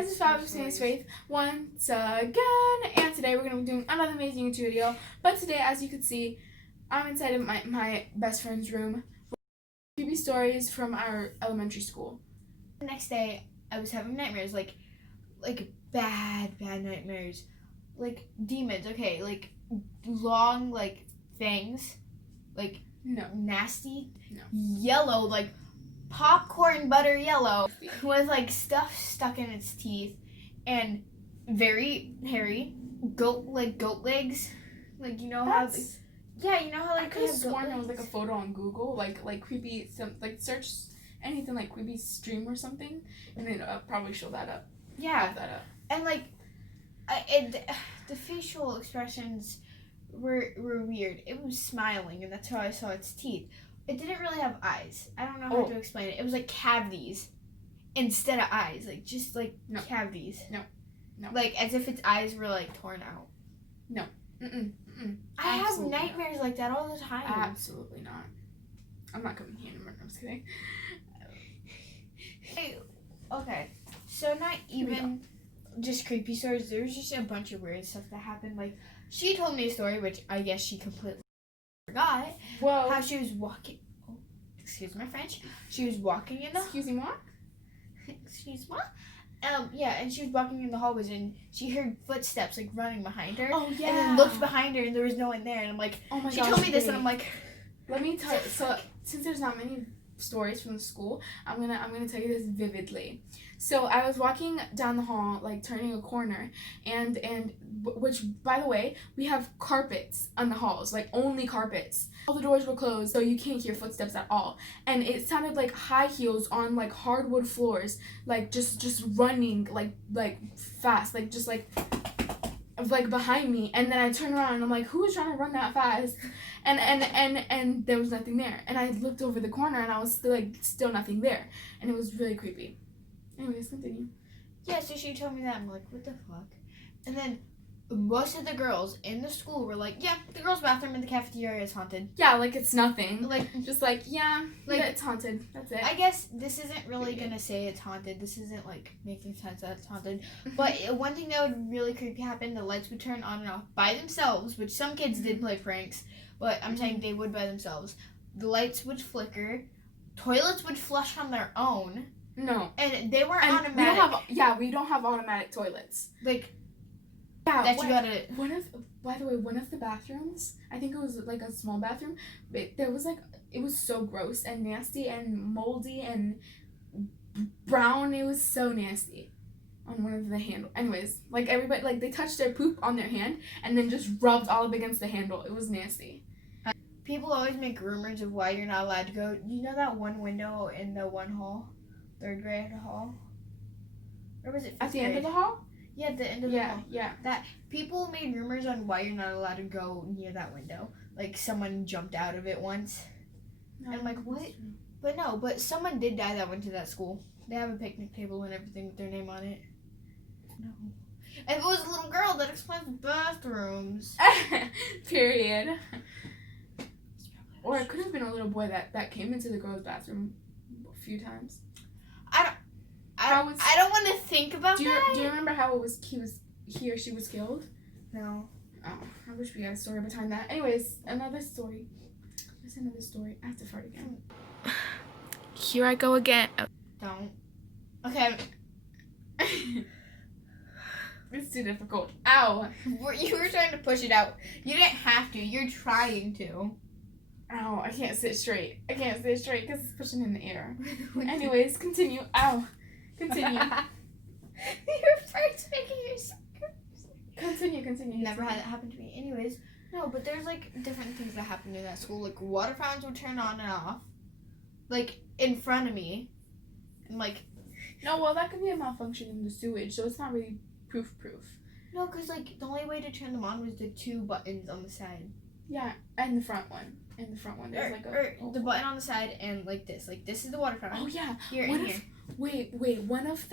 guys, it's Fabulous Faith once again, and today we're going to be doing another amazing YouTube video. But today, as you can see, I'm inside of my best friend's room with creepy stories from our elementary school. The next day, I was having nightmares, like bad nightmares, like demons. Okay, like long, like fangs, like No. nasty, No. yellow, like popcorn butter yellow, with like stuff stuck in its teeth, and very hairy, goat legs, like you know how. Yeah, you know how like I could have sworn there was like a photo on Google, like creepy, search anything like creepy stream or something, and then probably show that up. Yeah, Pop that up. And like, the facial expressions were weird. It was smiling, and that's how I saw its teeth. It didn't really have eyes. I don't know how to explain it. It was like cavities instead of eyes, like just like cavities. No. Like as if its eyes were like torn out. No. I have nightmares like that all the time. Absolutely not. I'm not coming here anymore. I'm just kidding. Hey, okay. So not even just creepy stories. There was just a bunch of weird stuff that happened. Like she told me a story, which I guess she completely forgot. Whoa. How she was walking. Oh, excuse my French. She was walking in the. Excuse me, what? Excuse me. Yeah, and she was walking in the hallways, and she heard footsteps like running behind her. Oh yeah. And then looked behind her, and there was no one there. And I'm like, oh my gosh. She told me this, and I'm like, let me tell you. So since there's not many stories from the school, I'm gonna tell you this vividly. So I was walking down the hall, like turning a corner, and which, by the way, we have carpets on the halls, like only carpets. All the doors were closed, so you can't hear footsteps at all. And it sounded like high heels on like hardwood floors, like just running like fast, like just like behind me. And then I turned around and I'm like, who is trying to run that fast? And there was nothing there. And I looked over the corner and I was still nothing there. And it was really creepy. Anyways, continue. Yeah, so she told me that. I'm like, what the fuck? And then most of the girls in the school were like, yeah, the girls' bathroom in the cafeteria is haunted. Yeah, like it's nothing. Like, just like, yeah, like it's haunted. That's it. I guess this isn't really gonna say it's haunted. This isn't like making sense that it's haunted. But one thing that would really creepy happen, the lights would turn on and off by themselves, which some kids did play pranks, but I'm saying they would by themselves. The lights would flicker. Toilets would flush on their own. No. And they weren't automatic. We don't have automatic toilets. Like, yeah, that you gotta. By the way, one of the bathrooms, I think it was like a small bathroom, but there was it was so gross and nasty and moldy and brown. It was so nasty on one of the handle. Anyways, like everybody, like they touched their poop on their hand and then just rubbed all up against the handle. It was nasty. People always make rumors of why you're not allowed to go. You know that one window in the one hall? Third grade hall? Or was it at the end of the hall? Yeah, at the end of the hall. Yeah. That people made rumors on why you're not allowed to go near that window. Like someone jumped out of it once. No, I'm like, what? But someone did die that went to that school. They have a picnic table and everything with their name on it. No. If it was a little girl, that explains bathrooms. Period. Or it could have been a little boy that came into the girls' bathroom a few times. I don't want to think about that. Do you remember how he or she was killed? No. Oh, I wish we had a story behind that. Anyways, another story. There's another story. I have to fart again. Here I go again. Don't. Okay. It's too difficult. Ow. You were trying to push it out. You didn't have to. You're trying to. Ow, I can't sit straight. because it's pushing in the air. Anyways, continue. Ow. Continue. Your fart's making you so Continue. Never had that happen to me. Anyways, no, but there's like different things that happened in that school. Like water fountains would turn on and off. Like in front of me. And like. No, well that could be a malfunction in the sewage, so it's not really proof. No, because like the only way to turn them on was the two buttons on the side. Yeah, and the front one. There's the button on the side and like this. Like this is the water fountain. Oh yeah. Here and here. Wait. One of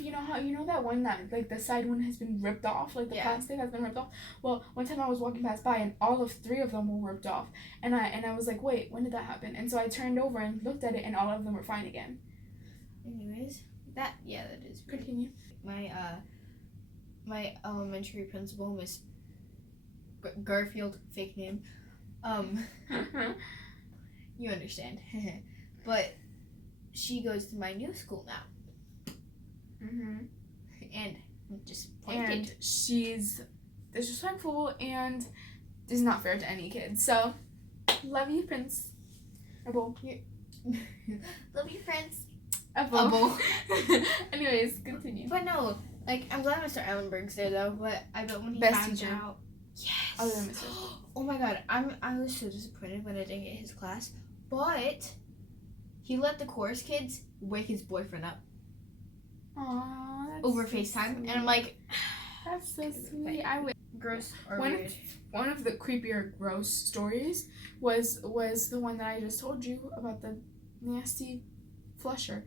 you know that one that like the side one has been ripped off, like the plastic has been ripped off. Well, one time I was walking past by and all of 3 of them were ripped off, and I was like, wait, when did that happen? And so I turned over and looked at it, and all of them were fine again. Anyways, That is weird. Continue. My elementary principal, Miss Garfield, fake name. You understand. But she goes to my new school now. Mhm. And just pointed. And she's disrespectful and is not fair to any kid. So, love you, Prince. Love you, Prince. Apple. Anyways, continue. But no, like, I'm glad Mr. Eilenberg's there though. But I bet when he Best found teacher. out, yes. Other than Mr. Oh my God, I was so disappointed when I didn't get his class. But he let the chorus kids wake his boyfriend up Aww, that's over so FaceTime, sweet. and I'm like, that's so sweet. I would. gross or One weird. One of the creepier, gross stories was the one that I just told you about, the nasty flusher.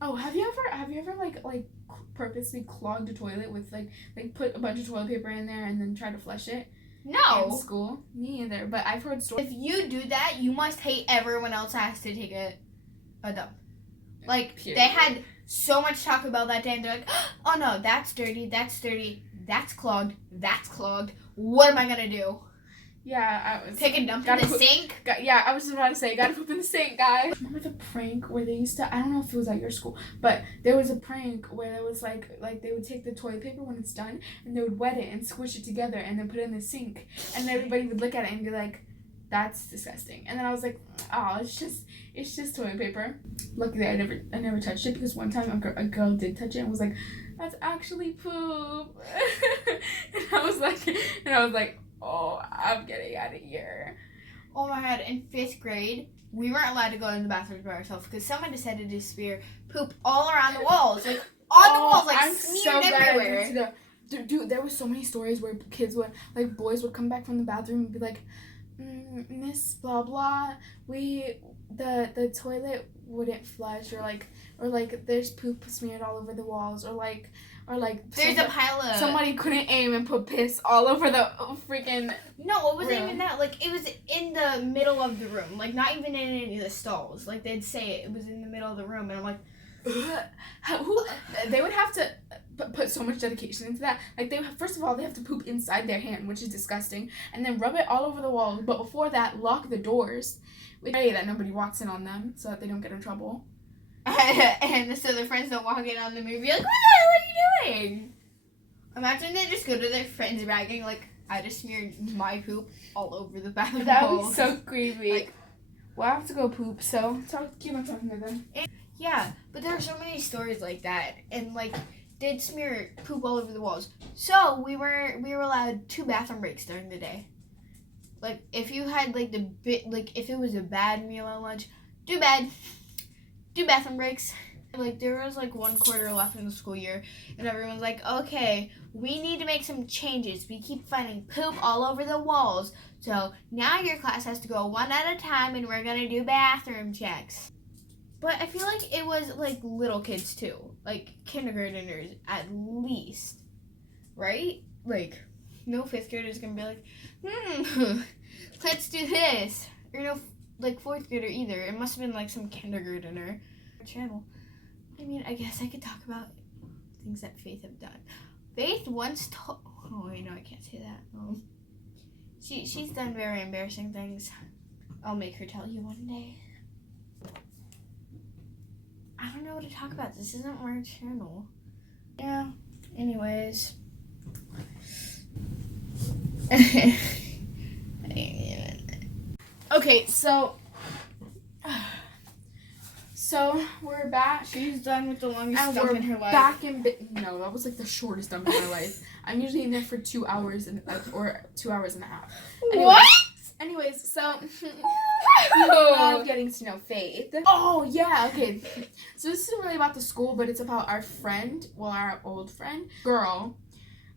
Oh, have you ever like purposely clogged a toilet with like put a bunch of toilet paper in there and then try to flush it in No. school? Me either. But I've heard stories. If you do that, you must hate everyone else that has to take a dump. Like, Period. they had so much talk about that day, and they're like, oh no, that's dirty, that's clogged. What am I gonna do? Yeah, I was Take a dump in the sink? Yeah, I was just about to say, gotta poop in the sink, guys. Remember the prank where they used to, I don't know if it was at your school, but there was a prank where there was like they would take the toilet paper when it's done and they would wet it and squish it together and then put it in the sink, and everybody would look at it and be like, that's disgusting. And then I was like, oh, it's just toilet paper. Luckily, I never touched it, because one time a girl did touch it and was like, that's actually poop. and I was like, oh, I'm getting out of here. Oh my God, in 5th grade, we weren't allowed to go in the bathroom by ourselves because someone decided to spear poop all around the walls. Like, on the walls, like, smeared everywhere. Dude, there were so many stories where boys would come back from the bathroom and be like, Miss blah blah, the toilet wouldn't flush, or there's poop smeared all over the walls, or There's a pile of... somebody couldn't aim and put piss all over the freaking... No, it wasn't room. even that. Like, it was in the middle of the room. Like, not even in any of the stalls. Like, they'd say it was in the middle of the room, and I'm like... They would have to put so much dedication into that. Like, first of all, they have to poop inside their hand, which is disgusting, and then rub it all over the walls. But before that, lock the doors. We pray that nobody walks in on them so that they don't get in trouble. And so their friends don't walk in on them and be like, what the hell are you doing? Imagine they just go to their friends bragging, like, I just smeared my poop all over the bathroom That would be walls. so creepy. Like, well, I have to go poop, so keep on talking to them. Yeah, but there are so many stories like that, and like they'd smear poop all over the walls. So we were allowed 2 bathroom breaks during the day. Like, if you had if it was a bad meal at lunch, do bathroom breaks. Like, there was like 1 quarter left in the school year, and everyone's like, okay, we need to make some changes. We keep finding poop all over the walls, so now your class has to go 1 at a time, and we're gonna do bathroom checks. But I feel like it was, like, little kids, too. Like, kindergarteners, at least. Right? Like, no 5th grader's gonna be like, let's do this. Or no, like, 4th grader either. It must have been, like, some kindergartner channel. I mean, I guess I could talk about things that Faith have done. Faith once told... Oh, wait, no, I can't say that. She's done very embarrassing things. I'll make her tell you one day. I don't know what to talk about. This isn't our channel. Yeah. Anyways. Okay, so we're back. She's done with the longest And dump we're in her life. back in... No, that was like the shortest dump in my life. I'm usually in there for 2 hours or 2 hours and a half. Anyways, so I'm getting to know Faith. Oh yeah, okay. So this isn't really about the school, but it's about our friend, our old friend, girl,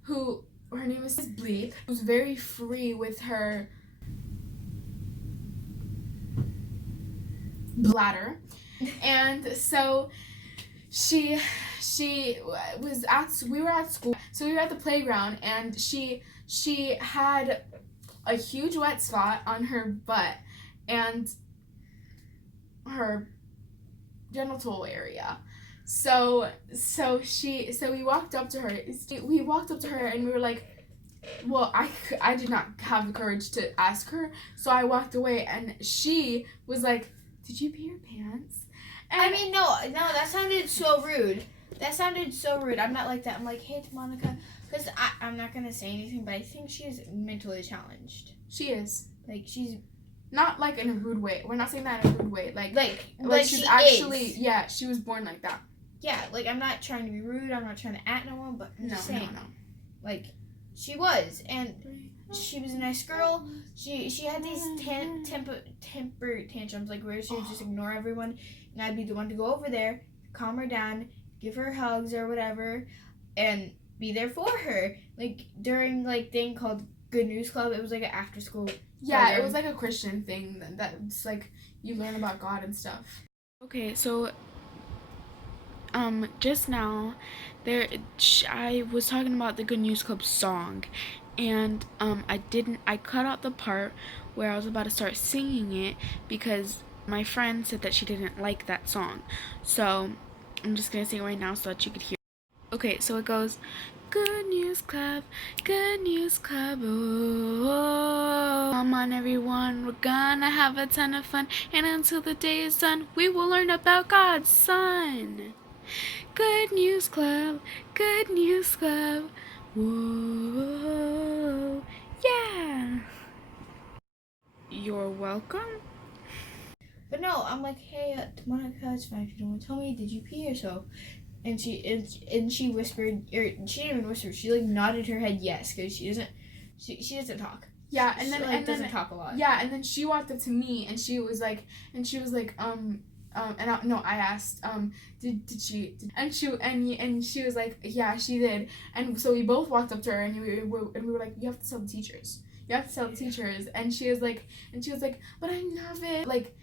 who her name is Bleep, who's very free with her bladder, and so we were at school, so we were at the playground, and she had a huge wet spot on her butt and her genital area, So we walked up to her. We walked up to her and we were like, well, I did not have the courage to ask her, so I walked away, and she was like, "Did you pee your pants?" And I mean, no, that sounded so rude. I'm not like that. I'm like, hey, Monica, because I'm not gonna say anything, but I think she's mentally challenged. she is. Like she's not like in a rude way. We're not saying that in a rude way. Like she's she actually is. Yeah, she was born like that. Yeah, like I'm not trying to be rude. I'm not trying to at no one, but I'm just saying, No. like she was, and she was a nice girl. She had these temper tantrums, like where she would just ignore everyone, and I'd be the one to go over there, calm her down, give her hugs or whatever, and be there for her. Like during like thing called Good News Club, it was like an after school. Yeah, program. it was like a Christian thing that's like you learn about God and stuff. Okay, so just now I was talking about the Good News Club song, and I cut out the part where I was about to start singing it because my friend said that she didn't like that song. So I'm just gonna sing it right now so that you could hear. Okay, so it goes, Good News Club, oh, come on everyone, we're gonna have a ton of fun, and until the day is done, we will learn about God's Son. Good News Club, whoa, yeah. You're welcome. But no, I'm like, hey, Monica, it's fine if you don't want to tell me. Did you pee or so? And she whispered, or she didn't even whisper. She like nodded her head yes, because she doesn't talk. Yeah, she doesn't talk a lot. Yeah, and then she walked up to me and she was like, and I asked, did she? And she was like, yeah, she did. And so we both walked up to her and we were like, you have to tell the teachers. You have to tell the teachers. And she was like, but I love it. Like,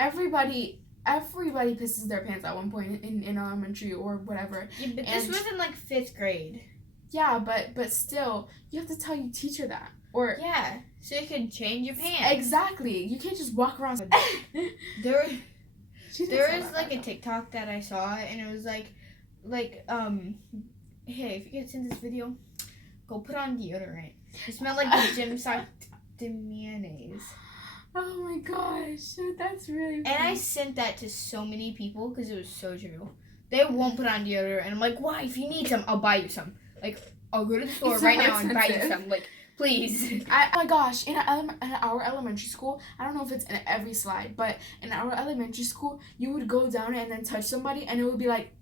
everybody pisses their pants at one point in elementary or whatever. Yeah, but this was in like 5th grade. Yeah, but still, you have to tell your teacher that. Or yeah, so you can change your pants. Exactly. You can't just walk around. There was like a TikTok that I saw, and it was like, hey, if you get in this video, go put on deodorant. It smelled like the gym sock mayonnaise. Oh my gosh, that's really funny. And I sent that to so many people because it was so true. They won't put on deodorant, and I'm like, why? If you need some, I'll buy you some. Like, I'll go to the store right now and buy you some. Like, please. Oh my gosh, in our elementary school, I don't know if it's in every slide, but in our elementary school, you would go down and then touch somebody, and it would be like,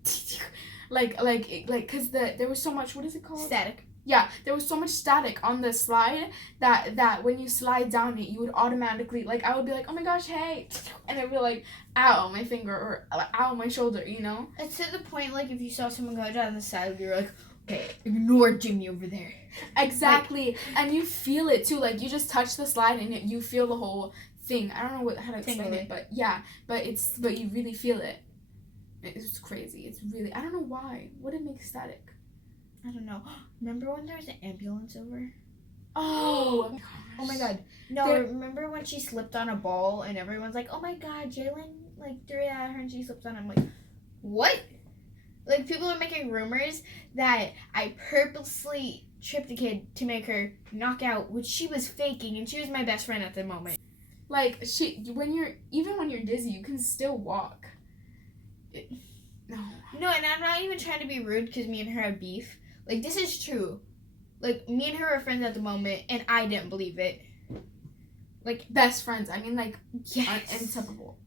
because there was so much, what is it called? Static. Yeah, there was so much static on the slide that when you slide down it, you would automatically, like, I would be like, oh my gosh, hey, and it would be like, ow, my finger, or ow, my shoulder, you know? It's to the point, like, if you saw someone go down the side, you're like, okay, ignore Jimmy over there. Exactly, like, and you feel it too, like, you just touch the slide and you feel the whole thing. I don't know how to explain it, but yeah, but you really feel it. It's crazy. It's really, I don't know why. What did it make static? I don't know. Remember when there was an ambulance over? Oh! Oh my god. No, remember when she slipped on a ball and everyone's like, oh my god, Jalen, like, threw it at her and she slipped on. I'm like, what? Like, people are making rumors that I purposely tripped a kid to make her knock out, which she was faking, and she was my best friend at the moment. Like, when you're dizzy, you can still walk. No, and I'm not even trying to be rude because me and her have beef. Like, this is true. Like, me and her are friends at the moment, and I didn't believe it. Like, best friends. I mean, like, yes. Inseparable.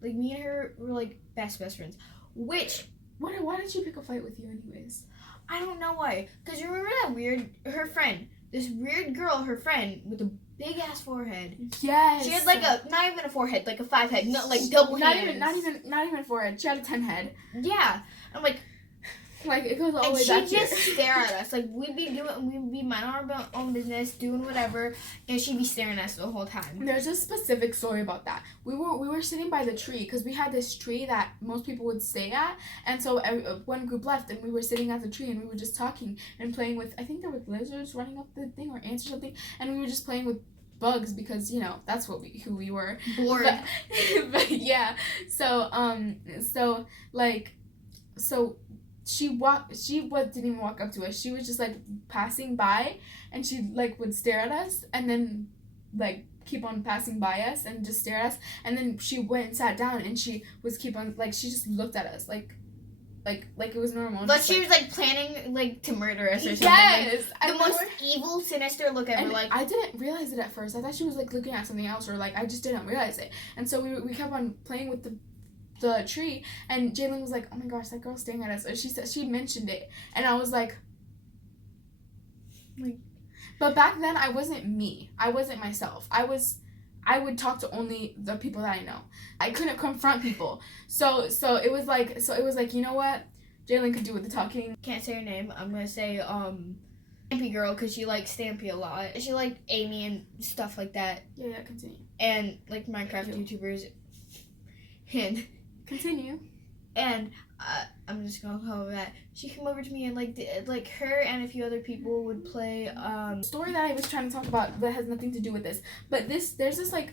Like, me and her were, like, best friends. Which... Why did she pick a fight with you anyways? I don't know why. Because you remember that her friend, this weird girl, her friend, with a big-ass forehead. Yes. She had, like, not even a forehead, like a 5 head. No, like, double hands. Not even a forehead. She had a 10 head. Yeah. I'm like... Like, it goes all the way back here. And she'd just stare at us. Like, we'd be minding our own business, doing whatever, and she'd be staring at us the whole time. There's a specific story about that. We were sitting by the tree, because we had this tree that most people would stay at, and so one group left, and we were sitting at the tree, and we were just talking and playing with, I think there were lizards running up the thing, or ants or something, and we were just playing with bugs, because, you know, that's who we were. Bored. But yeah, so, like, didn't even walk up to us. She was just like passing by, and she like would stare at us and then like keep on passing by us and just stare at us, and then she went and sat down and she was keep on like she just looked at us like it was normal. But she was like planning like to murder us or something. Yes, like, the most evil, sinister look ever. And like I didn't realize it at first. I thought she was like looking at something else, or like I just didn't realize it. And so we kept on playing with the tree, and Jalen was like, "Oh my gosh, that girl's staring at us." Or she mentioned it, and I was like. But back then I wasn't me. I wasn't myself. I would talk to only the people that I know. I couldn't confront people. So it was like, you know what? Jalen could do with the talking. Can't say her name. I'm gonna say Stampy girl, because she likes Stampy a lot. She liked Amy and stuff like that. Yeah, continue. And like Minecraft YouTubers. And continue. And I'm just gonna call her that. She came over to me and like her and a few other people would play story that I was trying to talk about that has nothing to do with this. But there's this like,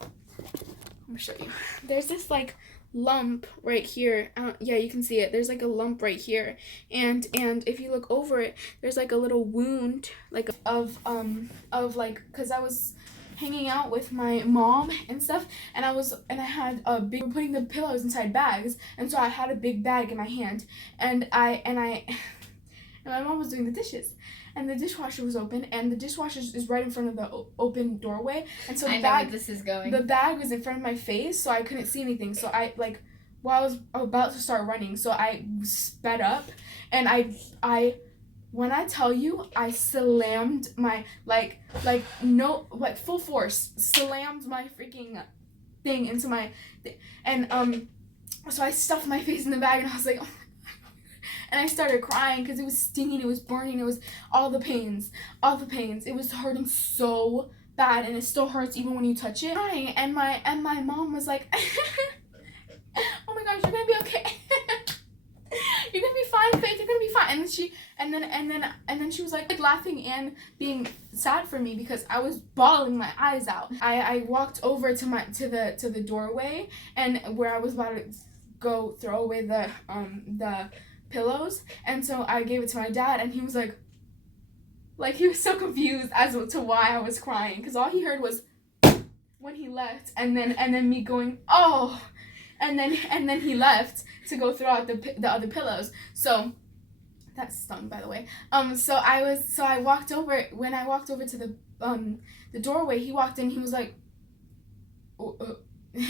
I'm gonna show you. There's this like lump right here. Yeah, you can see it. There's like a lump right here, and if you look over it, there's like a little wound like of like, because I was hanging out with my mom and stuff, and I had a big, we're putting the pillows inside bags, and so I had a big bag in my hand, and my mom was doing the dishes, and the dishwasher was open, and the dishwasher is right in front of the open doorway, and so the bag, this is going. The bag was in front of my face, so I couldn't see anything, so I like, while I was about to start running, so I sped up, and I when I tell you, I slammed my, full force, slammed my freaking thing into my, and, so I stuffed my face in the bag, and I was like, oh my God. And I started crying, because it was stinging, it was burning, it was all the pains, it was hurting so bad, and it still hurts even when you touch it. Crying, and my mom was like, oh my gosh, you're gonna be okay. You're gonna be fine, Faith. You're gonna be fine. And then she was like laughing and being sad for me because I was bawling my eyes out. I walked over to the doorway, and where I was about to go throw away the pillows, and so I gave it to my dad, and he was like he was so confused as to why I was crying, because all he heard was when he left, and then me going, oh. And then he left to go throw out the other pillows. So that stung, by the way. So I walked over. When I walked over to the doorway, he walked in. He was like,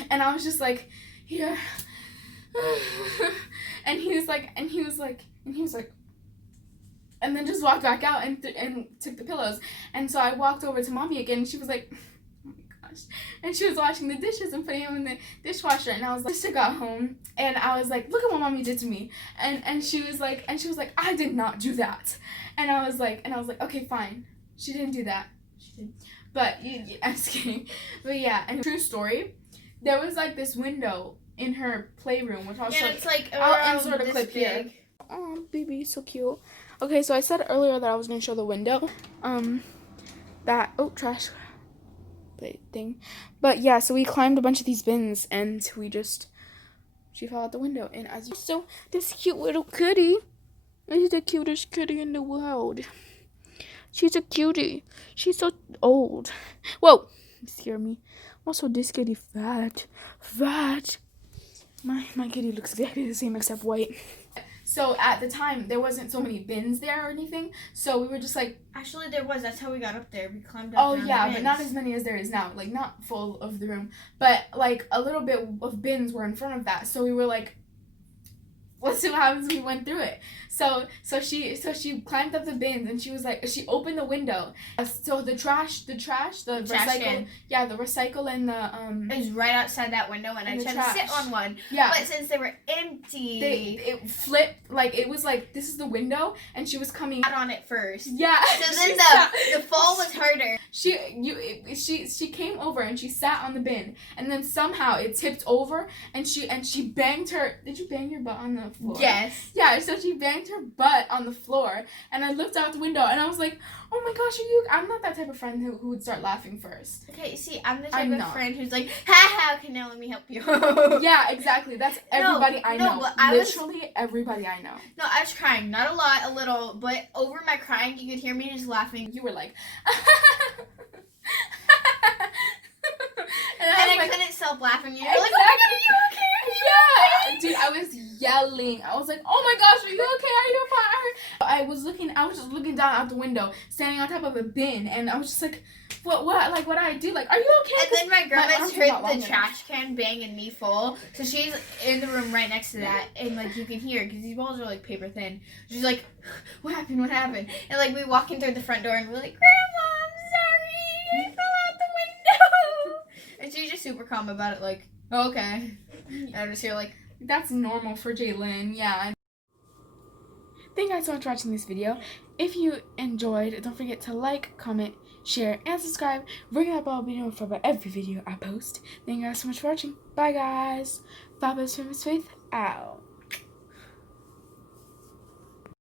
and I was just like, here. And he was like, and then just walked back out and took the pillows. And so I walked over to Mommy again, and she was like, and she was washing the dishes and putting them in the dishwasher, and I was like, sister got home, and I was like, look at what Mommy did to me, and she was like, I did not do that, and I was like, okay, fine, she didn't do that, she did, but I'm just kidding, but yeah. And true story, there was like this window in her playroom, which I'll show. It's like I'll insert a clip here. Oh, baby, so cute. Okay, so I said earlier that I was gonna show the window, trash thing, but yeah, so we climbed a bunch of these bins, and she fell out the window, and this cute little kitty is the cutest kitty in the world. She's a cutie. She's so old. Whoa, you scared me. Also, this kitty fat. My kitty looks exactly the same except white. So at the time, there wasn't so many bins there or anything, so we were just like... Actually, there was. That's how we got up there. We climbed up. Oh, yeah, but not as many as there is now. Like, not full of the room. But, like, a little bit of bins were in front of that. So we were like, let's see what happens when we went through it. So she climbed up the bins, and she was like, she opened the window. So the trash, the recycle, the recycle and the it was right outside that window, and I tried to sit on one. Yeah. But since they were empty, it flipped. Like, it was like, this is the window, and she was coming out on it first. Yeah. So then the fall was harder. She came over and she sat on the bin, and then somehow it tipped over, and she banged her. Did you bang your butt on the floor. Yes. Yeah, so she banged her butt on the floor, and I looked out the window, and I was like, oh my gosh, are you... I'm not that type of friend who would start laughing first. Okay, see, I'm the type I'm of not. friend who's like, ha ha, okay, now let me help you. Yeah, exactly. That's everybody I know. But Literally everybody I know. No, I was crying. Not a lot, a little, but over my crying, you could hear me just laughing. You were like... and I couldn't stop laughing. You're like, Exactly. oh my god, are you okay? Are you Yeah, dude, I was yelling. I was like, "Oh my gosh, are you okay? Are you fine?" I was just looking down out the window, standing on top of a bin, and I was just like, "What? Like, what did I do? Like, are you okay?" And then my grandma's arms heard were not the long trash can banging me full, so she's in the room right next to that, and like you can hear because these balls are like paper thin. She's like, "What happened? What happened?" And like we walk in through the front door, and we're like, "Grandma, I'm sorry, I fell out the window." And she's just super calm about it, like, oh, okay. And I just hear like, That's normal for Jalen, yeah. Thank you guys so much for watching this video. If you enjoyed, don't forget to like, comment, share, and subscribe. Ring that bell, be notified about every video I post. Thank you guys so much for watching. Bye, guys. Fabulous Famous Faith out.